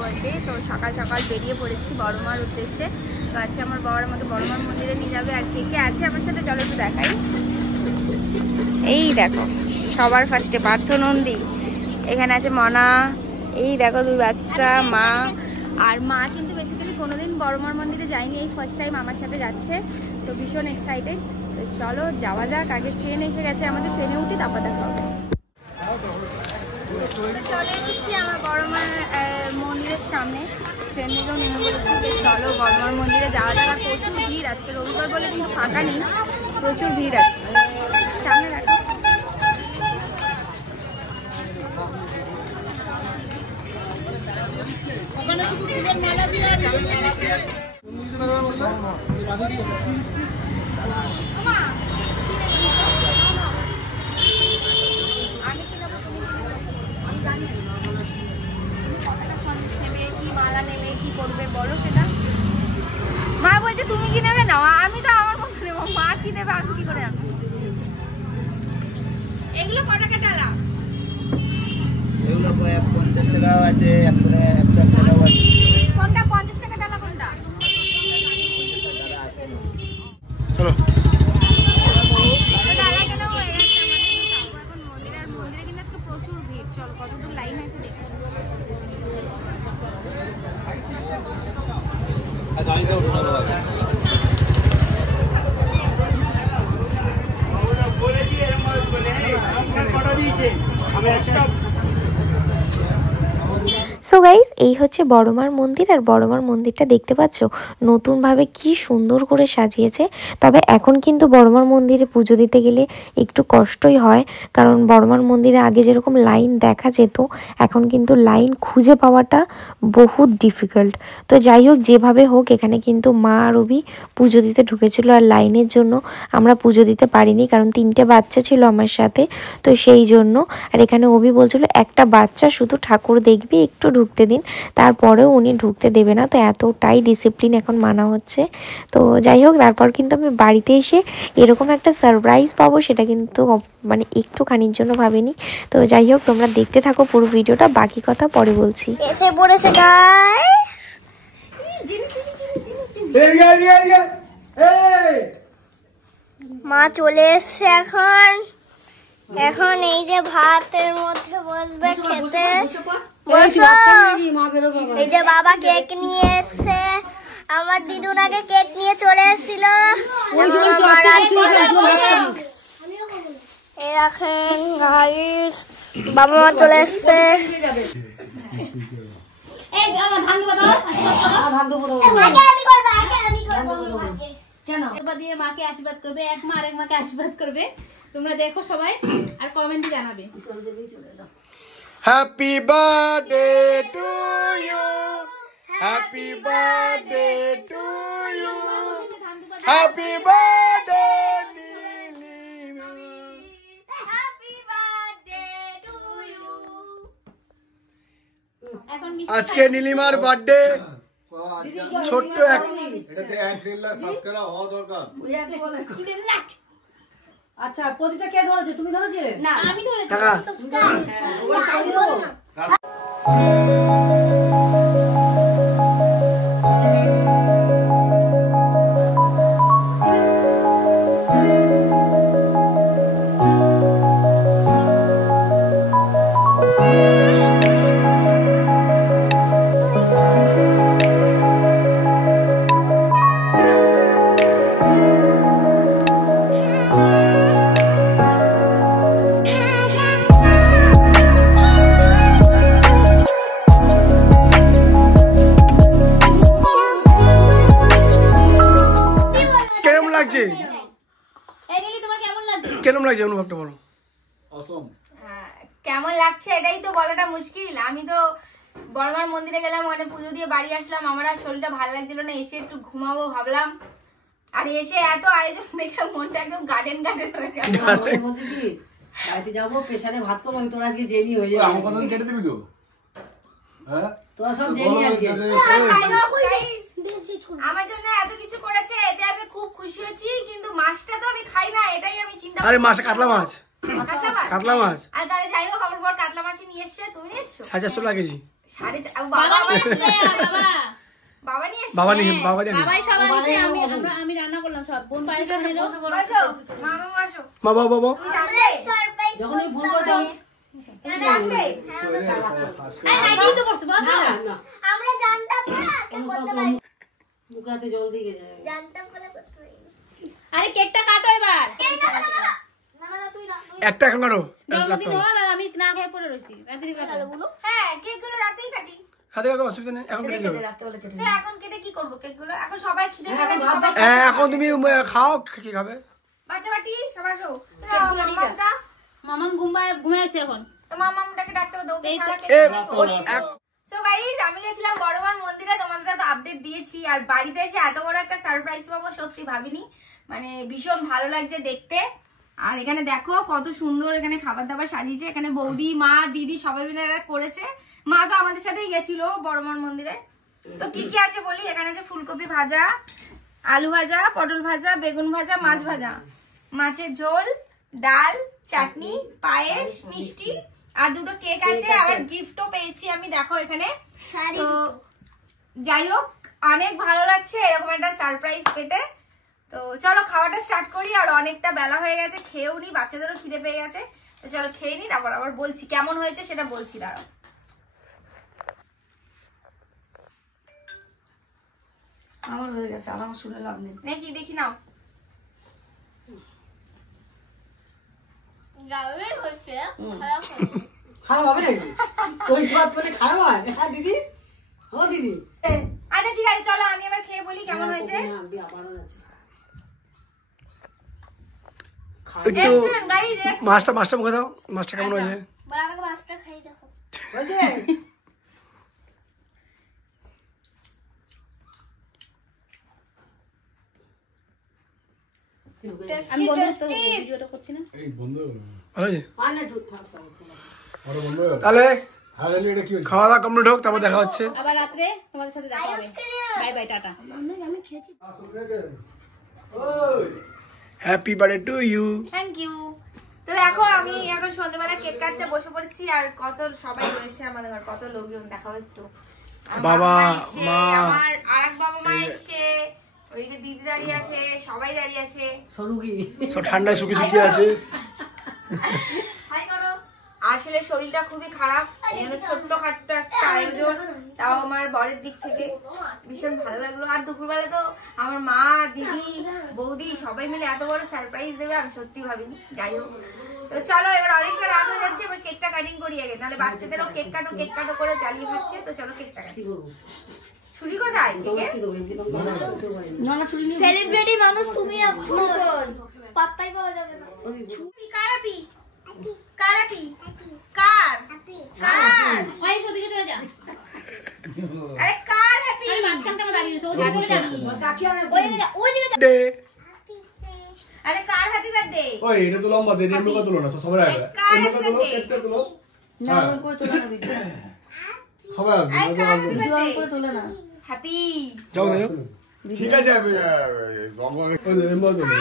Birthday. তো সকাল সকাল বেরিয়ে পড়েছি বড়মার উদ্দেশ্যে। তো আজকে আমার বাবার আমাকে বড়মার মন্দিরে নিয়ে যাবে। আর কে কে আছে আমার সাথে চলো একটু দেখাই। এই দেখো সবার ফার্স্টে পার্থ নন্দী, এখানে আছে মনা, এই দেখো দুই বাচ্চা, মা। আর মা কিন্তু বেসিক্যালি কোনোদিন বড়মার মন্দিরে যায়নি, এই ফার্স্ট টাইম আমার সাথে যাচ্ছে। তো ভীষণ এক্সাইটেড। তো চলো যাওয়া যাক। আগে ট্রেন এসে গেছে, আমাদের ট্রেনে উঠি তারপর দেখা হবে। চলে এসেছি আমার বড়মার মন্দিরের সামনে, ট্রেন থেকেও নেমে বলেছি যে চলো বড়মার মন্দিরে যাওয়া যাক। আর প্রচুর ভিড়, আজকে রবিবার বলে কিন্তু ফাঁকা নেই, প্রচুর ভিড় আছে। সামনে দেখো কি মালা নেবে, কি করবে বলো সেটা। মা বলছে তুমি কি নেবে না, আমি তো আমার মতো নেবো। মা কি নেবে আমি কি করে আনবো। এগুলো ক টাকা ডালা? এগুলো 50 টাকাও আছে, 100 টাকাও আছে। কোনটা 50 টাকা ডালা কোনটা? চলো ডালা কেন হয়ে গেছে আমাদের এখন মন্দিরে। আর মন্দিরে কিন্তু আজকে প্রচুর ভিড়। চলো কতদূর লাইন আছে দেখো। সো গাইজ এই হচ্ছে বড়মার মন্দির। আর বড়মার মন্দিরটা দেখতে পাচ্ছ নতুনভাবে কি সুন্দর করে সাজিয়েছে। তবে এখন কিন্তু বড়মার মন্দিরে পুজো দিতে গেলে একটু কষ্টই হয়, কারণ বড়মার মন্দিরে আগে যেরকম লাইন দেখা যেত এখন কিন্তু লাইন খুঁজে পাওয়াটা বহুত ডিফিকাল্ট। তো যাই হোক যেভাবে হোক এখানে কিন্তু মা আর অভি পুজো দিতে ঢুকেছিল। আর লাইনের জন্য আমরা পুজো দিতে পারিনি, কারণ 3টে বাচ্চা ছিল আমার সাথে, তো সেই জন্য। আর এখানে অভি বলছিল একটা বাচ্চা শুধু ঠাকুর দেখবি, একটু ঢুকতে দিন। তারপরেও উনি ঢুকতে দেবে না। তো এতটাই ডিসিপ্লিন এখন মানা হচ্ছে। তো যাই হোক তারপর কিন্তু আমি বাড়িতে এসে এরকম একটা সারপ্রাইজ পাবো সেটা কিন্তু মানে একটুখানির জন্য ভাবিনি। তো যাই হোক তোমরা দেখতে থাকো পুরো ভিডিওটা, বাকি কথা পরে বলছি। এসে পড়েছে গাইস, মা চলে এসছে এখন। এখন এই যে ভাতের মধ্যে বসবে খেতে। বসো। এই যে বাবা কেক নিয়ে এসছে, আমার দিদুন আগে কেক নিয়ে চলে এসেছিল। এই দেখেন গাইস বাবা মা চলে এসছে। দিয়ে মাকে আশীর্বাদ করবে, এক মা আরেক মাকে আশীর্বাদ করবে। তোমরা দেখো সবাই আর কমেন্টে জানাবে। Happy birthday to you, happy birthday to you, happy birthday Nilima, happy birthday to you. এখন আজকে নীলিমার বার্থডে। ছোট্ট এক আচ্ছা প্রদীপটা কে ধরেছে? তুমি ধরেছিলে? না আমি ধরেছি। কেমন লাগছে অনুভবটা বলো। কেমন লাগছে এটাই তো বলাটা মুশকিল। আমি তো বড়মার মন্দিরে গেলাম, ওখানে পুজো দিয়ে বাড়ি আসলাম, আমার আর শরীরটা ভালো লাগছিল না, এসে একটু ঘুমাবো ভাবলাম। আর এসে এত আয়োজন দেখে মনটা একদম গার্ডেন গার্ডেন হয়ে গেল। বাড়িতে যাবো, প্রেসারে ভাত করবো, আমি তোরা আজকে জেনি হয়ে যাবে। আমার কথা কেটে দিবি তো? হ্যাঁ তোরা সব জেনি আজকে। আমার জন্য এত কিছু করেছে, এতে আমি খুব খুশি হয়েছি। কিন্তু মাছটা তো আমি খাই না, এটাই আমি চিন্তা। আরে মাছ কাতলা মাছ, কাতলা মাছ। আর তাহলে যাই হোক আমার বর কাতলা মাছ নিয়ে এসছে। তুমি এসছো 450 কেজি। বাবা নিয়ে এসেছে। বাবাই সব আনছে, আমি রান্না করলাম সব। বোন পায়েস বানালো। বসো, মামা বসো। বাবা তুমি জানতে? যখনই ভুলবো তখন তুমি জানতে? আরে নাইটেই তো করছো, বসো। আমরা জানতাম না কে করতে পারি, মুখে হাতে জল দিয়ে যায়। জানতাম বলে করতে পারি। আরে কেকটা কাটো এবার। না না তুই না, একটা এখন কাটো জন্মদিন হল আর আমি না খেয়ে পড়ে রয়েছি। রাত্রি কাটো। হ্যাঁ, কেকগুলো রাতেই কাটি। হাতে কাটো, অসুবিধা নেই, এখন কেটে যাবে। রাত্রে বেলা কেটে তো এখন কেটে কি করবো কেকগুলো? এখন সবাই খিদে হ্যাঁ, পেয়ে এখন গেছে, ভাত সবাই এখন তুমি খাও, কি খাবে? বাচ্চা বাটি সবাই শো। তো কেকগুলো নিয়ে যা। মামামটা, মামাম ঘুমাইছে এখন। তো মামামটাকে ডাকতে হবে, ওকে এই তো- ছাড়া এ, কেক। So guys, আমি গেছিলাম বড়মার মন্দিরে, তোমাদের তো আপডেট দিয়েছি। আর বাড়িতে এসে এত বড় একটা সারপ্রাইজ পাবো সত্যি ভাবিনি, মানে ভীষণ ভালো লাগছে দেখতে। আর এখানে দেখো কত সুন্দর এখানে খাবার দাবার সাজিয়েছে। এখানে বৌদি, মা, দিদি সবাই মিলে এরা করেছে। মা তো আমাদের সাথেই গেছিল বড়মার মন্দিরে। তো কি কি আছে বলি, এখানে আছে ফুলকপি ভাজা, আলু ভাজা, পটল ভাজা, বেগুন ভাজা, মাছ ভাজা, মাছের ঝোল, ডাল, চাটনি, পায়েস, মিষ্টি আর দুটো কেক আছে। আর গিফটও পেয়েছি আমি, দেখো এখানে। তো যাই হোক, অনেক ভালো লাগছে এরকম একটা সারপ্রাইজ পেতে। তো চলো খাওয়াটা স্টার্ট করি। আর অনেকটা বেলা হয়ে গেছে, খেয়েও নি, বাচ্চাদেরও খিদে পেয়ে গেছে। তো চলো খেয়ে নি, তারপর আবার বলছি কেমন হয়েছে সেটা বলছি, দাঁড়াও। আমার হয়ে গেছে, আর আমার শুনে লাভ নেই। নাকি দেখি নাও। খারাপ হবে নাকি? ওই ভাত পেলে খারাপ হয়? হ্যাঁ দিদি, ও দিদি। আচ্ছা ঠিক আছে, চলো আমি আবার খেয়ে বলি কেমন হয়েছে। আবারও আছে। একটু Excellent, guys, excellent। মাছটা মুখে দাও, মাছটা কেমন হয়েছে? বড় আমাকে মাছটা খাই দেখো। হয়েছে? আমি বন্ধ করতে হবে, ভিডিওটা করছি না। এই বন্ধ ভালো হয়েছে? আর না, একটু থাক, থাক, থাক। আরে বন্ধ তাহলে এটা কি হয়েছে? খাওয়া দাওয়া কমপ্লিট হোক, তারপর দেখা হচ্ছে। আবার রাত্রে তোমাদের সাথে দেখা হবে। Bye bye, ta-ta. আমি খেয়েছি। Happy birthday to you. Thank you. তো দেখো আমি এখন সন্ধ্যাবেলা কেক কাটতে বসে পড়েছি। আর কত সবাই রয়েছে আমাদের ঘর, কত লোকজন দেখাবো একটু। আমার বাবা, এসছে, মা। আমার আরেক বাবা মা এসছে, ওইদিকে দিদি দাঁড়িয়ে আছে, সবাই দাঁড়িয়ে আছে। সরুগি। সব ঠান্ডায় শুকিয়ে আছে। হাই করো। আসলে শরীরটা খুবই খারাপ, এই জন্য ছোট্ট খাট্ট একটা আয়োজন, তাও আমার বরের দিক থেকে ভীষণ ভালো লাগলো। আর দুপুরবেলা তো আমার মা, দিদি, বৌদি সবাই মিলে এত বড় সারপ্রাইজ দেবে আমি সত্যি ভাবিনি। যাই হোক, তো চলো এবার অনেকটা রাত হয়ে যাচ্ছে, এবার কেকটা কাটিং করি আগে, নাহলে বাচ্চাদেরও কেক কাটো করে চালিয়ে খাচ্ছে। তো চলো কেকটা কাটি। কি করবো? ছুরি কোথায় কেকে? কি করবো? এমনি কম করতে পারি না। না, না, ছুরি নিয়ে সেলিব্রিটি মানুষ তুমি, এখন পাত্তাই পাওয়া যাবে না। ছুরি কারাপি কারাপি কার কার ভাই ওদিকে চলে যা। আরে কার হ্যাপি আরে মাঝখানটা আমার দাঁড়িয়ে রয়েছে, ওদিকে চলে যাবি। কাকি আর ওই জায়গা ওই জায়গা আরে কার হ্যাপি বার্থডে ওই এটা তো লম্বা দিয়ে এমনি কত না সবাই আসবে। কার এমনি হ্যাপি কত বার্থডে তুলো না, ওই করে তোলা না ভিডিও। সবাই আসবে। আরে কার হ্যাপি ভিডিও অন করে বার্থডে তোলে না। হ্যাপি যাও ঠিক আছে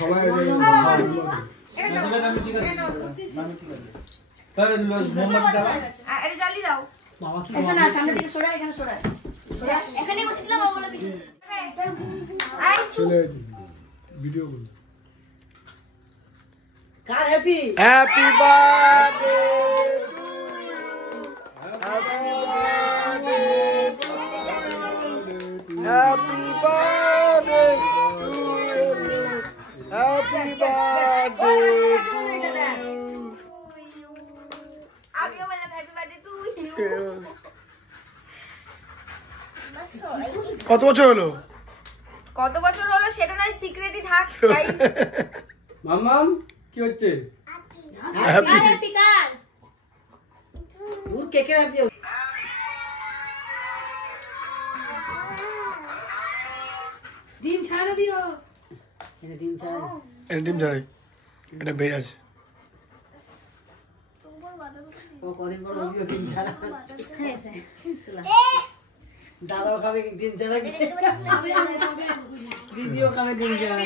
সবাই আরে জালি দাও বাবা কি এসো না, সামনে দিকে সরা, এখানে সরা। এখানে বসেছিলাম ওগুলো পিছনে। আরে চলে ভিডিও করুন। কার happy? Happy birthday happy birthday happy birthday happy birthday আমিও বললাম হ্যাপি বার্থডে টু ইউ। কত বছর হলো? কত বছর হলো সেটা নয়, সিক্রেটই থাক guys। মাম্মাম কি হচ্ছে? কার হ্যাপি কার? দূর কেকের হ্যাপি। ডিম ছাড়া দিও। এটা ডিম ছাড়া। এটা ডিম ছাড়াই, এটা ভেজ আছে। ও কদিন পর রবিও ডিম ছাড়া। হয়েছে। দাদাও খাবে ডিম ছাড়া, দিদিও খাবে ডিম ছাড়া।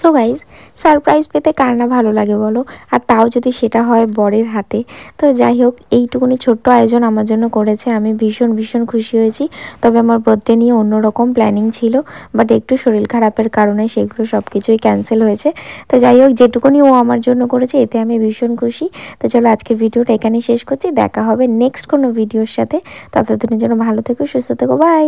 সো গাইজ, সারপ্রাইজ পেতে কার না ভালো লাগে বলো, আর তাও যদি সেটা হয় বরের হাতে। তো যাই হোক, এইটুকুনি ছোট্ট আয়োজন আমার জন্য করেছে, আমি ভীষণ ভীষণ খুশি হয়েছি। তবে আমার বার্থডে নিয়ে অন্যরকম প্ল্যানিং ছিল, বাট একটু শরীর খারাপের কারণে সেগুলো সব কিছুই ক্যান্সেল হয়েছে। তো যাই হোক, যেটুকুনি ও আমার জন্য করেছে এতে আমি ভীষণ খুশি। তো চলো আজকের ভিডিওটা এখানেই শেষ করছি, দেখা হবে নেক্সট কোনো ভিডিওর সাথে। ততদিনের জন্য ভালো থেকো, সুস্থ থেকো, বাই।